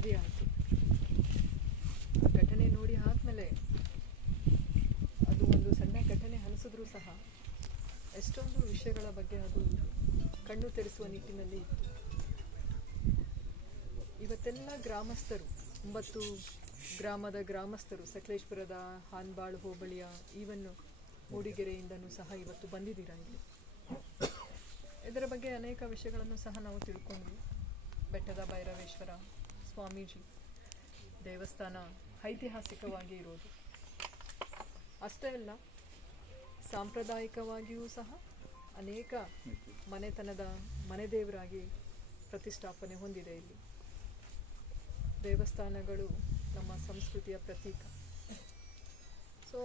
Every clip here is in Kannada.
ವರದಿ ಆಯಿತು. ಆ ಘಟನೆ ನೋಡಿ ಆದಮೇಲೆ ಅದು ಒಂದು ಸಣ್ಣ ಘಟನೆ ಅನಿಸಿದ್ರೂ ಸಹ ಎಷ್ಟೊಂದು ವಿಷಯಗಳ ಬಗ್ಗೆ ಅದು ಕಣ್ಣು ತೆರೆಸುವ ನಿಟ್ಟಿನಲ್ಲಿ ಇತ್ತು. ಇವತ್ತೆಲ್ಲ ಗ್ರಾಮಸ್ಥರು 9 ಗ್ರಾಮದ ಗ್ರಾಮಸ್ಥರು ಸಕಲೇಶಪುರದ ಹಾನ್ಬಾಳ್ ಹೋಬಳಿಯ ಈವನ್ನು ಮೂಡಿಗೆರೆಯಿಂದನೂ ಸಹ ಇವತ್ತು ಬಂದಿದ್ದೀರಾ ಇಲ್ಲಿ. ಇದರ ಬಗ್ಗೆ ಅನೇಕ ವಿಷಯಗಳನ್ನು ಸಹ ನಾವು ತಿಳ್ಕೊಂಡ್ವಿ. ಬೆಟ್ಟದ ಭೈರವೇಶ್ವರ ಸ್ವಾಮೀಜಿ ದೇವಸ್ಥಾನ ಐತಿಹಾಸಿಕವಾಗಿ ಇರೋದು ಅಷ್ಟೇ ಅಲ್ಲ, ಸಾಂಪ್ರದಾಯಿಕವಾಗಿಯೂ ಸಹ ಅನೇಕ ಮನೆತನದ ಮನೆದೇವರಾಗಿ ಪ್ರತಿಷ್ಠಾಪನೆ ಹೊಂದಿದೆ. ಇಲ್ಲಿ ದೇವಸ್ಥಾನಗಳು ನಮ್ಮ ಸಂಸ್ಕೃತಿಯ ಪ್ರತೀಕ. ಸೊ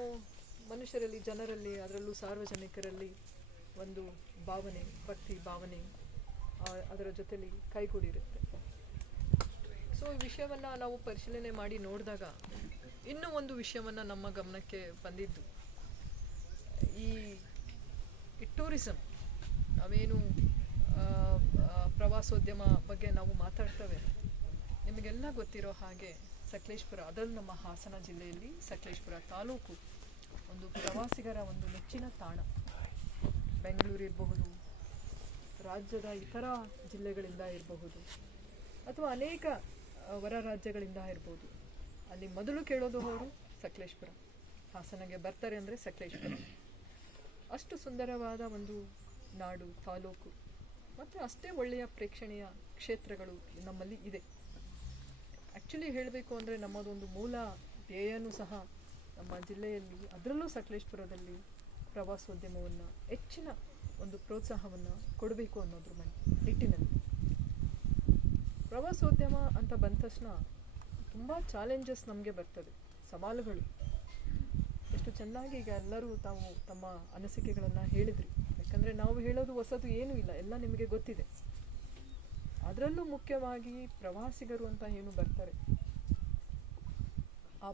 ಮನುಷ್ಯರಲ್ಲಿ, ಜನರಲ್ಲಿ, ಅದರಲ್ಲೂ ಸಾರ್ವಜನಿಕರಲ್ಲಿ ಒಂದು ಭಾವನೆ, ಭಕ್ತಿ ಭಾವನೆ ಅದರ ಜೊತೆಲಿ ಕೈಗೂಡಿರುತ್ತೆ. ಸೊ ಈ ವಿಷಯವನ್ನು ನಾವು ಪರಿಶೀಲನೆ ಮಾಡಿ ನೋಡಿದಾಗ ಇನ್ನೂ ಒಂದು ವಿಷಯವನ್ನು ನಮ್ಮ ಗಮನಕ್ಕೆ ಬಂದಿದ್ದು, ಈ ಟೂರಿಸಂ, ನಾವೇನು ಪ್ರವಾಸೋದ್ಯಮ ಬಗ್ಗೆ ನಾವು ಮಾತಾಡ್ತೇವೆ, ನಿಮಗೆಲ್ಲ ಗೊತ್ತಿರೋ ಹಾಗೆ ಸಕಲೇಶಪುರ, ಅದರಲ್ಲೂ ನಮ್ಮ ಹಾಸನ ಜಿಲ್ಲೆಯಲ್ಲಿ ಸಕಲೇಶಪುರ ತಾಲೂಕು ಒಂದು ಪ್ರವಾಸಿಗರ ಒಂದು ನೆಚ್ಚಿನ ತಾಣ. ಬೆಂಗಳೂರು ಇರಬಹುದು, ರಾಜ್ಯದ ಇತರ ಜಿಲ್ಲೆಗಳಿಂದ ಇರಬಹುದು, ಅಥವಾ ಅನೇಕ ಹೊರ ರಾಜ್ಯಗಳಿಂದ ಇರ್ಬೋದು, ಅಲ್ಲಿ ಮೊದಲು ಕೇಳೋದು ಅವರು ಸಕಲೇಶಪುರ. ಹಾಸನಗೆ ಬರ್ತಾರೆ ಅಂದರೆ ಸಕಲೇಶಪುರ. ಅಷ್ಟು ಸುಂದರವಾದ ಒಂದು ನಾಡು, ತಾಲೂಕು, ಮತ್ತು ಅಷ್ಟೇ ಒಳ್ಳೆಯ ಪ್ರೇಕ್ಷಣೀಯ ಕ್ಷೇತ್ರಗಳು ನಮ್ಮಲ್ಲಿ ಇದೆ. ಆ್ಯಕ್ಚುಲಿ ಹೇಳಬೇಕು ಅಂದರೆ ನಮ್ಮದೊಂದು ಮೂಲ ಧ್ಯೇಯನೂ ಸಹ ನಮ್ಮ ಜಿಲ್ಲೆಯಲ್ಲಿ, ಅದರಲ್ಲೂ ಸಕಲೇಶಪುರದಲ್ಲಿ ಪ್ರವಾಸೋದ್ಯಮವನ್ನು ಹೆಚ್ಚಿನ ಒಂದು ಪ್ರೋತ್ಸಾಹವನ್ನು ಕೊಡಬೇಕು ಅನ್ನೋದ್ರ ನಿಟ್ಟಿನಲ್ಲಿ. ಪ್ರವಾಸೋದ್ಯಮ ಅಂತ ಬಂದ ತಕ್ಷಣ ತುಂಬ ಚಾಲೆಂಜಸ್ ನಮಗೆ ಬರ್ತದೆ, ಸವಾಲುಗಳು. ಎಷ್ಟು ಚೆನ್ನಾಗಿ ಈಗ ಎಲ್ಲರೂ ತಾವು ತಮ್ಮ ಅನಿಸಿಕೆಗಳನ್ನು ಹೇಳಿದ್ರಿ. ಯಾಕಂದರೆ ನಾವು ಹೇಳೋದು ಹೊಸದು ಏನೂ ಇಲ್ಲ, ಎಲ್ಲ ನಿಮಗೆ ಗೊತ್ತಿದೆ. ಅದರಲ್ಲೂ ಮುಖ್ಯವಾಗಿ ಪ್ರವಾಸಿಗರು ಅಂತ ಏನು ಬರ್ತಾರೆ, ಆ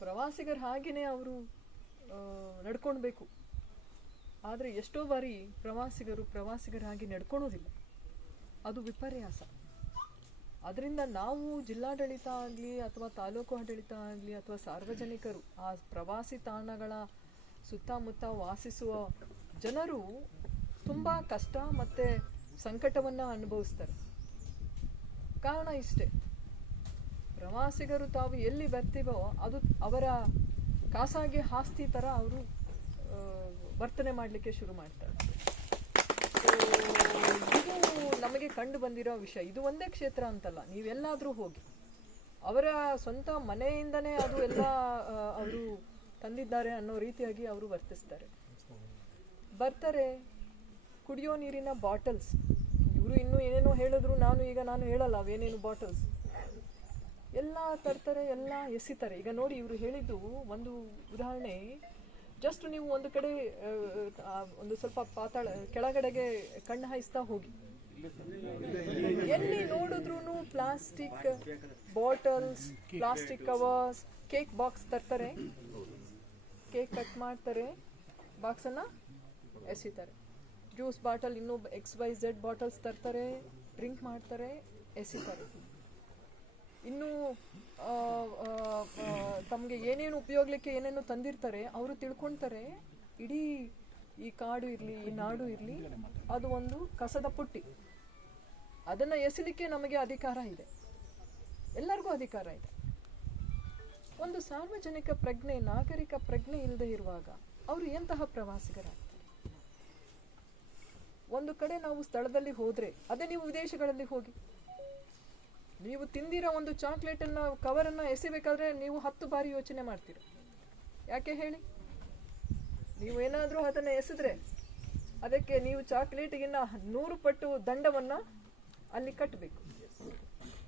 ಪ್ರವಾಸಿಗರ ಹಾಗೆಯೇ ಅವರು ನಡ್ಕೊಳ್ಬೇಕು. ಆದರೆ ಎಷ್ಟೋ ಬಾರಿ ಪ್ರವಾಸಿಗರಾಗಿ ನಡ್ಕೊಳೋದಿಲ್ಲ, ಅದು ವಿಪರ್ಯಾಸ. ಅದರಿಂದ ನಾವು ಜಿಲ್ಲಾಡಳಿತ ಆಗಲಿ ಅಥವಾ ತಾಲೂಕು ಆಡಳಿತ ಆಗಲಿ ಅಥವಾ ಸಾರ್ವಜನಿಕರು, ಆ ಪ್ರವಾಸಿ ತಾಣಗಳ ಸುತ್ತಮುತ್ತ ವಾಸಿಸುವ ಜನರು ತುಂಬ ಕಷ್ಟ ಮತ್ತು ಸಂಕಟವನ್ನು ಅನುಭವಿಸ್ತಾರೆ. ಕಾರಣ ಇಷ್ಟೇ, ಪ್ರವಾಸಿಗರು ತಾವು ಎಲ್ಲಿ ಬರ್ತೀವೋ ಅದು ಅವರ ಖಾಸಗಿ ಆಸ್ತಿ ಥರ ಅವರು ವರ್ತನೆ ಮಾಡಲಿಕ್ಕೆ ಶುರು ಮಾಡ್ತಾರೆ. ಇದು ನಮಗೆ ಕಂಡು ಬಂದಿರೋ ವಿಷಯ. ಇದು ಒಂದೇ ಕ್ಷೇತ್ರ ಅಂತಲ್ಲ, ನೀವೆಲ್ಲಾದರೂ ಹೋಗಿ ಅವರ ಸ್ವಂತ ಮನೆಯಿಂದನೇ ಅದು ಎಲ್ಲ ಅವರು ತಂದಿದ್ದಾರೆ ಅನ್ನೋ ರೀತಿಯಾಗಿ ಅವರು ವರ್ತಿಸ್ತಾರೆ. ಬರ್ತಾರೆ, ಕುಡಿಯೋ ನೀರಿನ ಬಾಟಲ್ಸ್, ಇವರು ಇನ್ನೂ ಏನೇನೋ ಹೇಳಿದ್ರು, ನಾನು ಹೇಳಲ್ಲ ಅವೇನೇನು ಬಾಟಲ್ಸ್ ಎಲ್ಲ ತರ್ತಾರೆ, ಎಲ್ಲ ಎಸಿತಾರೆ. ಈಗ ನೋಡಿ, ಇವರು ಹೇಳಿದ್ದು ಒಂದು ಉದಾಹರಣೆ. ಜಸ್ಟ್ ನೀವು ಒಂದು ಕಡೆ ಒಂದು ಸ್ವಲ್ಪ ಕೆಳಗಡೆಗೆ ಕಣ್ಣು ಹಾಯಿಸ್ತಾ ಹೋಗಿ, ಎಲ್ಲಿ ನೋಡಿದ್ರು plastic bottles, plastic covers, cake box ತರ್ತಾರೆ, ಕೇಕ್ ಕಟ್ ಮಾಡ್ತಾರೆ, ಬಾಕ್ಸನ್ನು ಎಸಿತಾರೆ. ಜ್ಯೂಸ್ ಬಾಟಲ್, ಇನ್ನೂ XYZ ಬಾಟಲ್ಸ್ ತರ್ತಾರೆ, ಡ್ರಿಂಕ್ ಮಾಡ್ತಾರೆ, ಎಸಿತಾರೆ. ಇನ್ನು ತಮಗೆ ಏನೇನು ಉಪಯೋಗಕ್ಕೆ ಏನೇನು ತಂದಿರ್ತಾರೆ ಅವರು ತಿಳ್ಕೊಳ್ತಾರೆ, ಇಡೀ ಈ ಕಾಡು ಇರಲಿ, ಈ ನಾಡು ಇರಲಿ, ಅದು ಒಂದು ಕಸದ ಪುಟ್ಟಿ, ಅದನ್ನು ಎಸಲಿಕ್ಕೆ ನಮಗೆ ಅಧಿಕಾರ ಇದೆ, ಎಲ್ಲರಿಗೂ ಅಧಿಕಾರ ಇದೆ. ಒಂದು ಸಾರ್ವಜನಿಕ ಪ್ರಜ್ಞೆ, ನಾಗರಿಕ ಪ್ರಜ್ಞೆ ಇಲ್ಲದೆ ಇರುವಾಗ ಅವರು ಎಂತಹ ಪ್ರವಾಸಿಗರಾಗ್ತಾರೆ? ಒಂದು ಕಡೆ ನಾವು ಸ್ಥಳದಲ್ಲಿ ಹೋದರೆ, ಅದೇ ನೀವು ವಿದೇಶಗಳಲ್ಲಿ ಹೋಗಿ, ನೀವು ತಿಂದಿರೋ ಒಂದು ಚಾಕ್ಲೇಟನ್ನು ಕವರನ್ನು ಎಸಿಬೇಕಾದ್ರೆ ನೀವು 10 ಬಾರಿ ಯೋಚನೆ ಮಾಡ್ತೀರ. ಯಾಕೆ ಹೇಳಿ? ನೀವು ಏನಾದರೂ ಅದನ್ನು ಎಸೆದ್ರೆ ಅದಕ್ಕೆ ನೀವು ಚಾಕ್ಲೇಟಿಗಿನ್ನ 100 ಪಟ್ಟು ದಂಡವನ್ನು ಅಲ್ಲಿ ಕಟ್ಟಬೇಕು.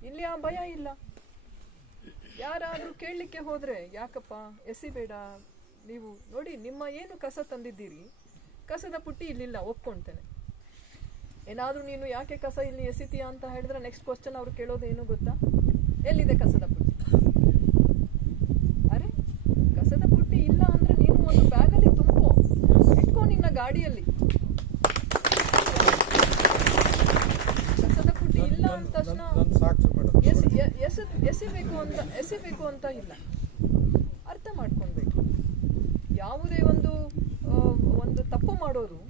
ಇಲ್ಲಿ ಆ ಭಯ ಇಲ್ಲ. ಯಾರಾದರೂ ಕೇಳಲಿಕ್ಕೆ ಹೋದರೆ, ಯಾಕಪ್ಪ ಎಸಿಬೇಡ, ನೀವು ನೋಡಿ ನಿಮ್ಮ ಏನು ಕಸ ತಂದಿದ್ದೀರಿ, ಕಸದ ಪುಟ್ಟಿ ಇಲ್ಲಿಲ್ಲ, ಒಪ್ಕೊಳ್ತೇನೆ. ಏನಾದರೂ ನೀನು ಯಾಕೆ ಕಸ ಇಲ್ಲಿ ಎಸಿತೀಯಾ ಅಂತ ಹೇಳಿದ್ರೆ ನೆಕ್ಸ್ಟ್ ಕ್ವಶನ್ ಅವ್ರು ಕೇಳೋದು ಏನು ಗೊತ್ತಾ? ಎಲ್ಲಿದೆ ಕಸದ ಪುಟ್ಟಿ? ಅರೆ, ಕಸದ ಪುಟ್ಟಿ ಇಲ್ಲ ಅಂದರೆ ನೀನು ಒಂದು ಬ್ಯಾಗಲ್ಲಿ ತುಂಬ್ಕೋ, ಇಟ್ಕೋ ನಿನ್ನ ಗಾಡಿಯಲ್ಲಿ. ಕಸದ ಪುಟ್ಟಿ ಇಲ್ಲ ಅಂದ ತಕ್ಷಣ ಎಸೆಬೇಕು ಅಂತ ಇಲ್ಲ, ಅರ್ಥ ಮಾಡ್ಕೊಳ್ಬೇಕು. ಯಾವುದೇ ಒಂದು ತಪ್ಪು ಮಾಡೋರು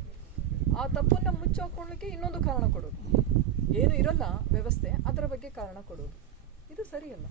ಆ ತಪ್ಪನ್ನು ಮುಚ್ಚಾಕೊಳ್ಳಿಕ್ಕೆ ಇನ್ನೊಂದು ಕಾರಣ ಕೊಡೋದು, ಏನು ಇರಲ್ಲ ವ್ಯವಸ್ಥೆ ಅದರ ಬಗ್ಗೆ ಕಾರಣ ಕೊಡೋದು, ಇದು ಸರಿಯಲ್ಲ.